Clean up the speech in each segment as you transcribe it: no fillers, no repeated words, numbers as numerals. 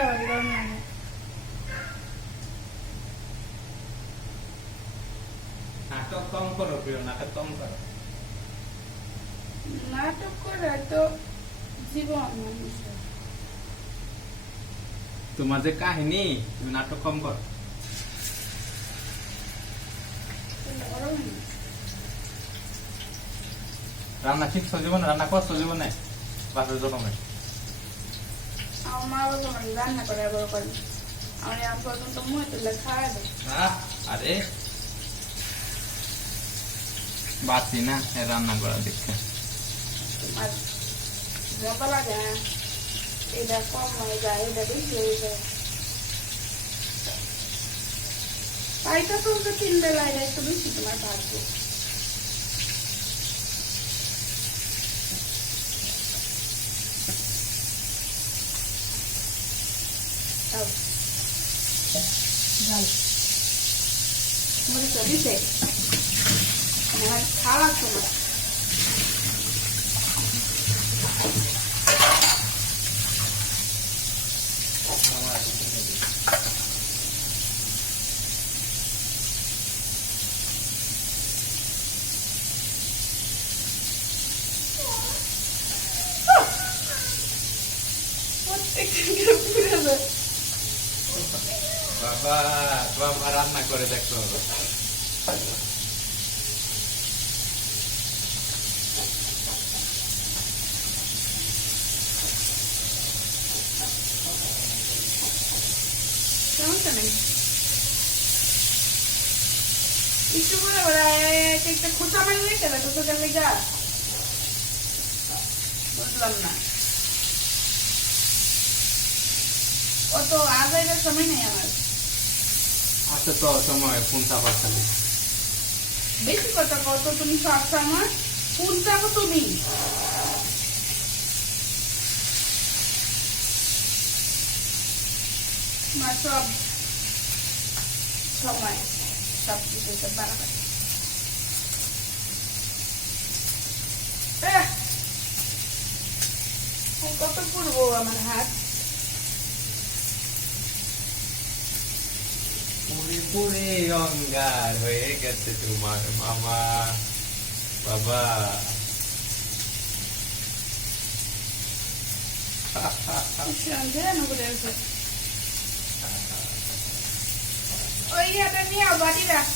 ঠান্ডা লাগে গরম লাগে। নাটক কম করো প্রিয়, নাটক কম করো। নাটক করে তো জীবন মানুষের। তোমার যে কাহিনী, তুমি নাটক কম করো। রান্না শিখছো জীবনে, রান্না করছো জীবনে, বাপের জন্মে? আমার মা বাবা আমার রান্না করে বড় করে, আমার এখন পর্যন্ত মুখে তুলে খাওয়া দেয়। আরে বাঁচি না রান্না করা দেখে। আর মজা লাগে না, এটা কম হয়ে যায়, এটা বেশি হয়ে যায়। তাইটা তো 3 বেলায় একটু বেশি তোমার ভাগ্য। মরিচা দিছে খাওয়ার সময়। বাবা বাবা রান্না করে দেখো। একটু করে একটা খোঁচা মারি নিয়ে গেলে তো তোকে লেগা বুঝলাম না। অত আজাইবার সময় নেই আমার। আচ্ছা তো সময় ফোন চাপার খালি বেশি কথা কত তুমি সব সময় ফোন চাপো তুমি। তোমার সব সময় সব কিছু বাড়াবে। কত পড়বো আমার হাত। পুরে পুরে অঙ্গার হয়ে গেছে তোমার মামা বাবা। ওই এটা নিয়ে বাড়ি রাখ।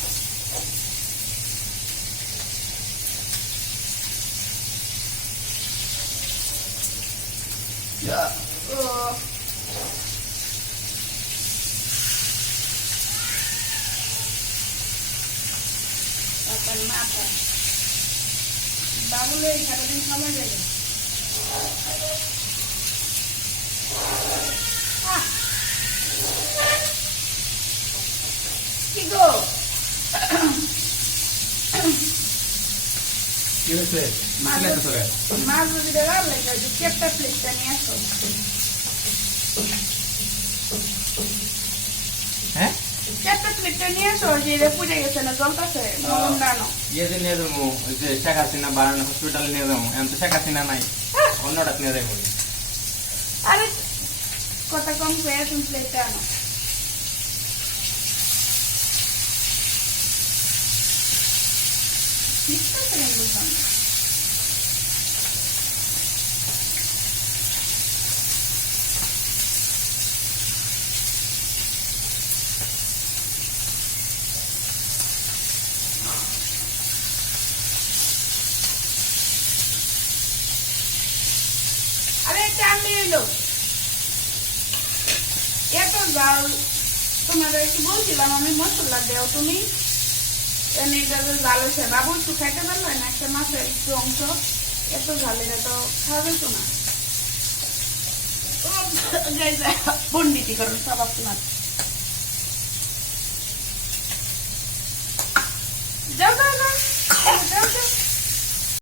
মাথা বাবুলে সারাদিন সময় যাবে। কি গো কি হয়েছে? মাছ যদি দেওয়ার লাগে একটা প্লেটটা নিয়ে আসো। হ্যাঁ একটা প্লেটটা নিয়ে আসো, যে এটা পুড়ে গেছে না জলটাছে মলম ডানো। ইয়ে যে নিয়ে যাবো, ওই যে শেখ হাসিনা বারানা হসপিটালে নিয়ে যাবো। এখন তো শেখ হাসিনা নাই, অন্যটা নিয়ে যাবো। আরে কথা কম পেয়ে তুমি প্লেটটা আনো। বুঝলাম না। আরে চাল নিয়ে এলো এত জাল। তোমাদের একটু বলছিলাম আমি মশলা দেও তুমি এনে এটা যে জাল হয়েছে। বাবু একটু খাইতে পারলো না, একটা মাছের একটু অংশ এত ঝাল, এটা তো খাওয়া যেত না। পন্ডিতি করো সব আপনার। যাও যাও যাও যাও যাও।